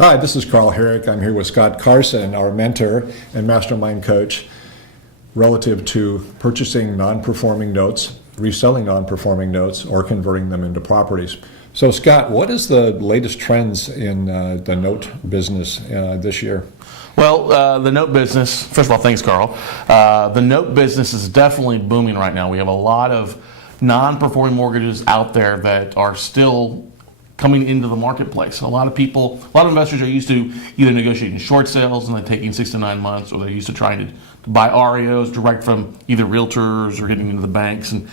Hi, this is Carl Herrick. I'm here with Scott Carson, our mentor and mastermind coach, relative to purchasing non-performing notes, reselling non-performing notes, or converting them into properties. So, Scott, what is the latest trends in the note business this year? Well, the note business, first of all, thanks, Carl. The note business is definitely booming right now. We have a lot of non-performing mortgages out there that are still coming into the marketplace. A lot of investors are used to either negotiating short sales and then taking 6 to 9 months, or they're used to trying to buy REOs direct from either realtors or getting into the banks and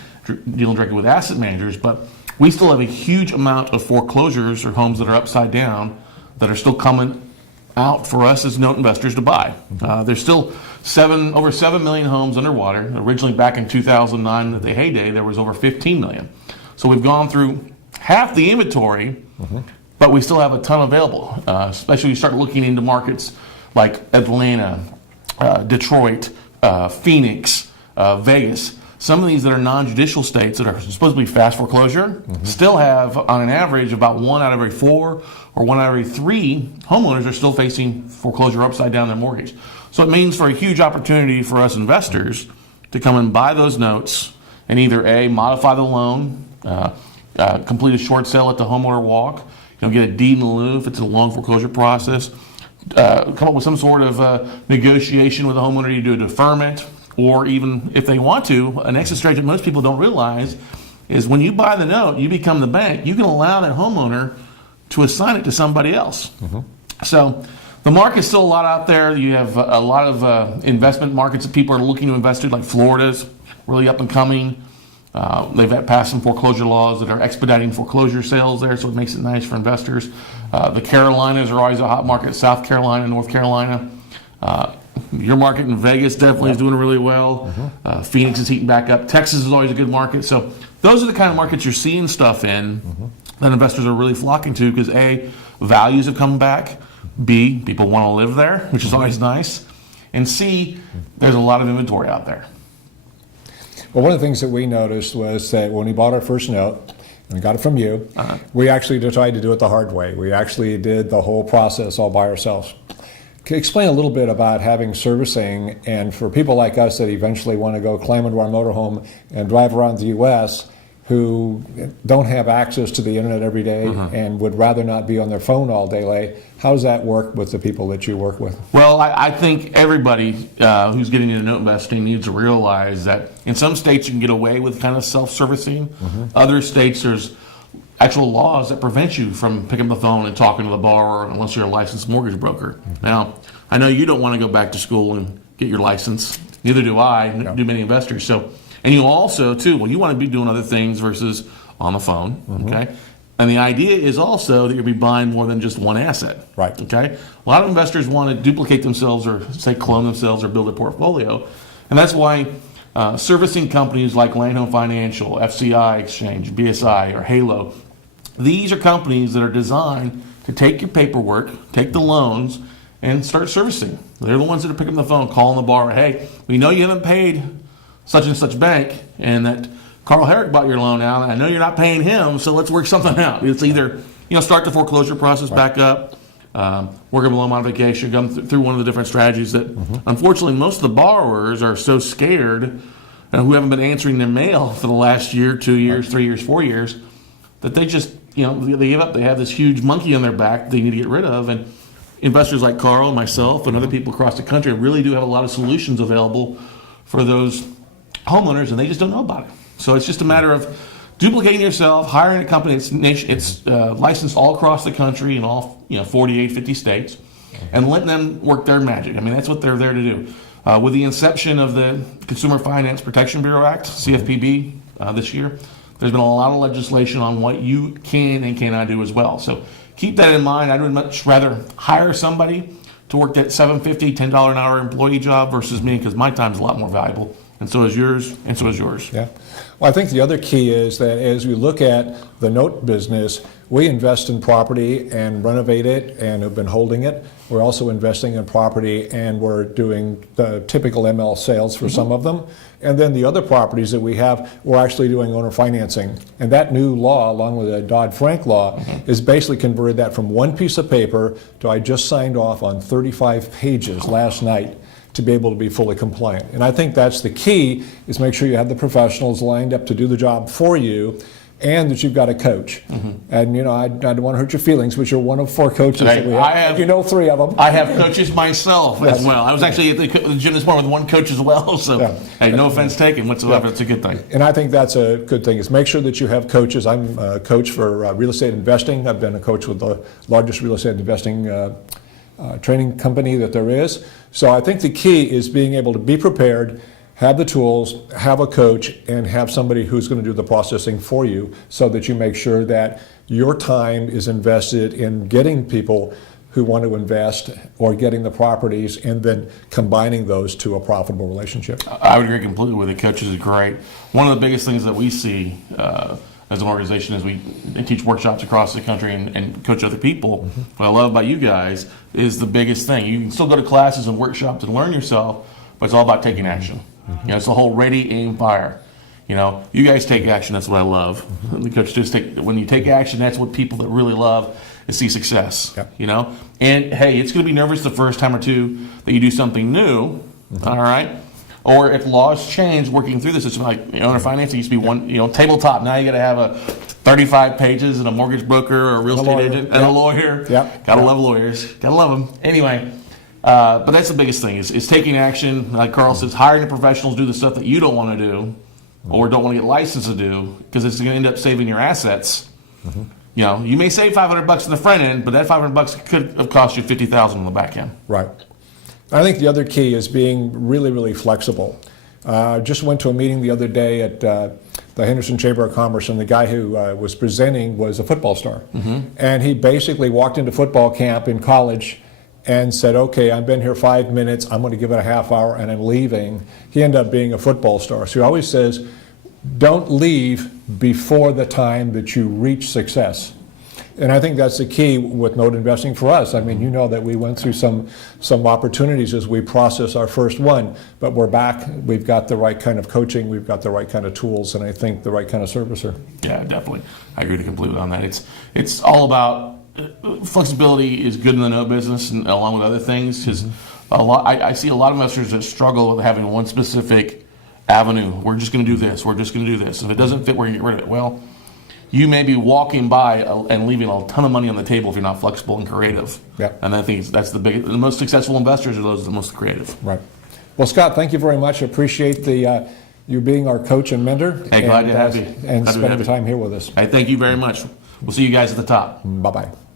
dealing directly with asset managers. But we still have a huge amount of foreclosures or homes that are upside down that are still coming out for us as note investors to buy. There's still over 7 million homes underwater. Originally back in 2009 at the heyday, there was over 15 million. So we've gone through half the inventory, but we still have a ton available, especially when you start looking into markets like Atlanta, Detroit, Phoenix, Vegas. Some of these that are non-judicial states that are supposed to be fast foreclosure still have, on an average, about 1 out of every 4 or 1 out of every 3 homeowners are still facing foreclosure upside down their mortgage. So it means for a huge opportunity for us investors to come and buy those notes and either A, modify the loan, complete a short sale at the homeowner walk, get a deed in lieu if it's a long foreclosure process, come up with some sort of negotiation with the homeowner to do a deferment, or even if they want to, an exit strategy that most people don't realize is when you buy the note, you become the bank, you can allow that homeowner to assign it to somebody else. So the market's still a lot out there. You have a lot of investment markets that people are looking to invest in, like Florida's really up and coming. They've passed some foreclosure laws that are expediting foreclosure sales there, so it makes it nice for investors. The Carolinas are always a hot market. South Carolina, North Carolina. Your market in Vegas definitely is doing really well. Phoenix is heating back up. Texas is always a good market. So those are the kind of markets you're seeing stuff in that investors are really flocking to because A, values have come back. B, people want to live there, which is always nice. And C, there's a lot of inventory out there. Well, one of the things that we noticed was that when we bought our first note, and we got it from you, we actually tried to do it the hard way. We actually did the whole process all by ourselves. Can you explain a little bit about having servicing, and for people like us that eventually want to go climb into our motorhome and drive around the U.S., who don't have access to the internet every day and would rather not be on their phone all day, how does that work with the people that you work with? Well, I think everybody who's getting into note investing needs to realize that in some states you can get away with kind of self-servicing. Other states there's actual laws that prevent you from picking up the phone and talking to the borrower unless you're a licensed mortgage broker. Now, I know you don't want to go back to school and get your license. Neither do I, do many investors. So. And you also, too, you want to be doing other things versus on the phone, okay? And the idea is also that you'll be buying more than just one asset, right? Okay? A lot of investors want to duplicate themselves or, say, clone themselves or build a portfolio. And that's why servicing companies like Land Home Financial, FCI Exchange, BSI, or Halo, these are companies that are designed to take your paperwork, take the loans, and start servicing. They're the ones that are picking up the phone, calling the borrower, hey, we know you haven't paid such and such bank, and that Carl Herrick bought your loan out. I know you're not paying him, so let's work something out. It's either start the foreclosure process back up, work a loan modification, come through one of the different strategies that, unfortunately, most of the borrowers are so scared, who haven't been answering their mail for the last year, 2 years, 3 years, 4 years, that they just they give up. They have this huge monkey on their back they need to get rid of, and investors like Carl, myself, and other people across the country really do have a lot of solutions available for those homeowners, and they just don't know about it. So it's just a matter of duplicating yourself, hiring a company it's licensed all across the country in all 48, 50 states, and letting them work their magic. I mean, that's what they're there to do. With the inception of the Consumer Finance Protection Bureau Act, CFPB, this year, there's been a lot of legislation on what you can and cannot do as well. So keep that in mind. I would much rather hire somebody to work that $7.50, $10 an hour employee job versus me, because my time is a lot more valuable. and so is yours, and so is yours. Yeah. Well, I think the other key is that as we look at the note business, we invest in property and renovate it and have been holding it. We're also investing in property and we're doing the typical ML sales for some of them. And then the other properties that we have, we're actually doing owner financing. And that new law, along with the Dodd-Frank law, is basically converted that from one piece of paper to I just signed off on 35 pages last night to be able to be fully compliant. And I think that's the key, is make sure you have the professionals lined up to do the job for you and that you've got a coach. And you know, I don't want to hurt your feelings, but you're one of 4 coaches that we have. You know 3 of them. I have coaches myself as well. I was actually at the gym this morning with 1 coach as well, so hey, no offense taken whatsoever. It's a good thing. And I think that's a good thing, is make sure that you have coaches. I'm a coach for real estate investing. I've been a coach with the largest real estate investing training company that there is. So I think the key is being able to be prepared, have the tools, have a coach, and have somebody who's going to do the processing for you so that you make sure that your time is invested in getting people who want to invest or getting the properties and then combining those to a profitable relationship. I would agree completely with it. Coaches is great. One of the biggest things that we see as an organization is we teach workshops across the country and coach other people. What I love about you guys is the biggest thing. You can still go to classes and workshops and learn yourself, but it's all about taking action. You know, it's the whole ready, aim, fire. You know, you guys take action. That's what I love. The coach just when you take action, that's what people that really love is see success. You know, and hey, it's going to be nervous the first time or two that you do something new. All right. Or if laws change, working through this, it's like owner financing used to be one, tabletop. Now you got to have a 35 pages and a mortgage broker or a real estate agent and a lawyer. Gotta love lawyers. Gotta love them. Anyway, but that's the biggest thing is taking action. Like Carl says, hiring the professionals to do the stuff that you don't want to do or don't want to get licensed to do because it's going to end up saving your assets. You know, you may save $500 in the front end, but that $500 could have cost you $50,000 on the back end. Right. I think the other key is being really, really flexible. Just went to a meeting the other day at the Henderson Chamber of Commerce, and the guy who was presenting was a football star. And he basically walked into football camp in college and said, okay, I've been here 5 minutes, I'm going to give it a half hour, and I'm leaving. He ended up being a football star. So he always says, don't leave before the time that you reach success. And I think that's the key with note investing for us. I mean, you know that we went through some opportunities as we process our first one, but we're back. We've got the right kind of coaching, we've got the right kind of tools, and I think the right kind of servicer. Yeah, definitely. I agree completely on that. It's all about flexibility is good in the note business, and along with other things. Because I see a lot of investors that struggle with having one specific avenue. We're just going to do this. We're just going to do this. If it doesn't fit, we're going to get rid of it. Well, you may be walking by and leaving a ton of money on the table if you're not flexible and creative. And I think that's the most successful investors are those the most creative. Right. Well, Scott, thank you very much. I appreciate you being our coach and mentor. Hey, glad to have you. And spending the time here with us. Hey, thank you very much. We'll see you guys at the top. Bye-bye.